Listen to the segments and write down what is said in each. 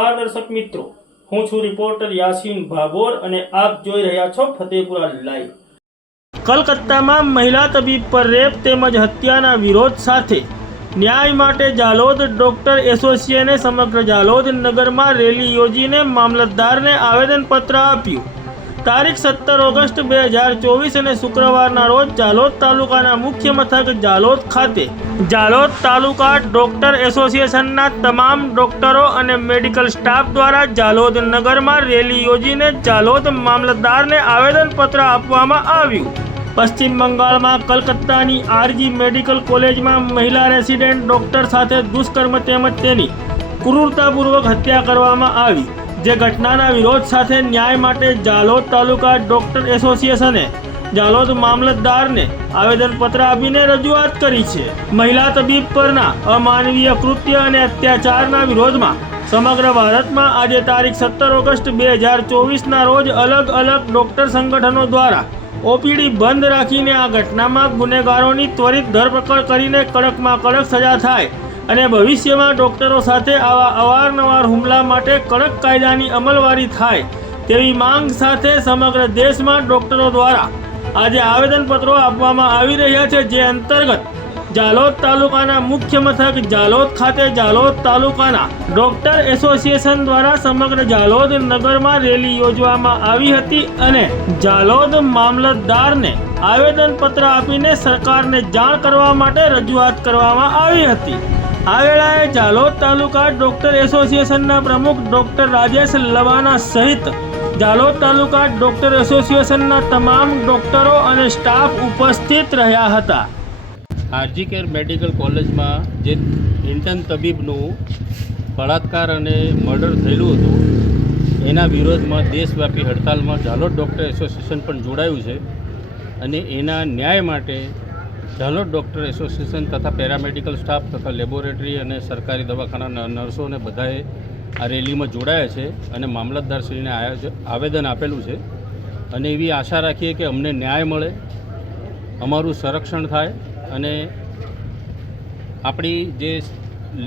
નમસ્કાર દર્શક મિત્રો, હું છું રિપોર્ટર યાસીન ભાભોર અને આપ જોઈ રહ્યા છો ફતેપુરા લાઈવ। કલકત્તામાં મહિલા તબીબ પર રેપ તેમજ હત્યાના વિરોધ સાથે ન્યાય માટે જાલોદ ડોક્ટર એસોસિએશને સમગ્ર જાલોદ નગરમાં રેલી યોજીને મામલતદારને આવેદનપત્ર આપ્યું। તારીખ 17 ઓગસ્ટ 2024 અને શુક્રવારના રોજ જાલોદ તાલુકાના મુખ્ય મથક જાલોદ ખાતે જાલોદ તાલુકા ડોક્ટર એસોસિએશનના તમામ ડોક્ટરો અને મેડિકલ સ્ટાફ દ્વારા જાલોદ નગરમાં રેલી યોજીને જાલોદ મામલતદારને આવેદનપત્ર આપવામાં આવ્યું। પશ્ચિમ બંગાળમાં કલકત્તાની આરજી મેડિકલ કોલેજમાં મહિલા રેસિડેન્ટ ડોક્ટર સાથે દુષ્કર્મ તેમજ તેની ક્રૂરતાપૂર્વક હત્યા કરવામાં આવી, જે ઘટનાના વિરોધ સાથે ન્યાય માટે જાલોદ તાલુકા ડોક્ટર એસોસિએશને જાલોદ મામલતદારને આવેદનપત્ર આપીને રજૂઆત કરી છે। મહિલા તબીબ પરના અમાનવીય કૃત્ય અને અત્યાચારના વિરોધમાં સમગ્ર ભારતમાં આજે તારીખ 17 ઓગસ્ટ 2024ના રોજ અલગ અલગ ડોક્ટર સંગઠનો દ્વારા ઓપીડી બંધ રાખીને આ ઘટનામાં ગુનેગારોની ત્વરિત ધરપકડ કરીને કડકમાં કડક સજા થાય અને ભવિષ્યમાં ડોક્ટરો સાથે આવા અવારનવાર હુમલા માટે કડક કાયદાની અમલવારી થાય તેવી માંગ સાથે સમગ્ર દેશમાં ડોક્ટરો દ્વારા આજે આવેદનપત્રો આપવામાં આવી રહ્યા છે, જે અંતર્ગત જાલોદ તાલુકાના મુખ્ય મથક જાલોદ ખાતે જાલોદ તાલુકાના ડોક્ટર એસોસિએશન દ્વારા સમગ્ર જાલોદ નગરમાં રેલી યોજવામાં આવી હતી અને જાલોદ મામલતદારને આવેદનપત્ર આપીને સરકારને જાણ કરવા માટે રજૂઆત કરવામાં આવી હતી। આ વેળાએ જાલોદ તાલુકા ડોક્ટર એસોસિએશનના પ્રમુખ ડોક્ટર રાજેશ લવાના સહિત જાલોદ તાલુકા ડોક્ટર એસોસિએશનના તમામ ડોક્ટરો અને સ્ટાફ ઉપસ્થિત રહ્યા હતા। આરજી કેર મેડિકલ કોલેજમાં જે ઇન્ટર્ન તબીબનું બળાત્કાર અને મર્ડર થયેલું હતું એના વિરોધમાં દેશવ્યાપી હડતાલમાં જાલોદ ડૉક્ટર એસોસિએશન પણ જોડાયું છે અને એના ન્યાય માટે જાલોદ ડૉક્ટર એસોસિએશન તથા પેરામેડિકલ સ્ટાફ તથા લેબોરેટરી અને સરકારી દવાખાના નર્સોને બધાએ આ રેલીમાં જોડાયા છે અને મામલતદારશ્રીને આવેદન આપેલું છે અને એવી આશા રાખીએ કે અમને ન્યાય મળે, અમારું સંરક્ષણ થાય અને આપણી જે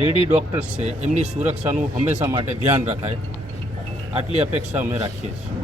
લેડી ડૉક્ટર્સ છે એમની સુરક્ષાનું હંમેશા માટે ધ્યાન રખાય, આટલી અપેક્ષા અમે રાખીએ છીએ।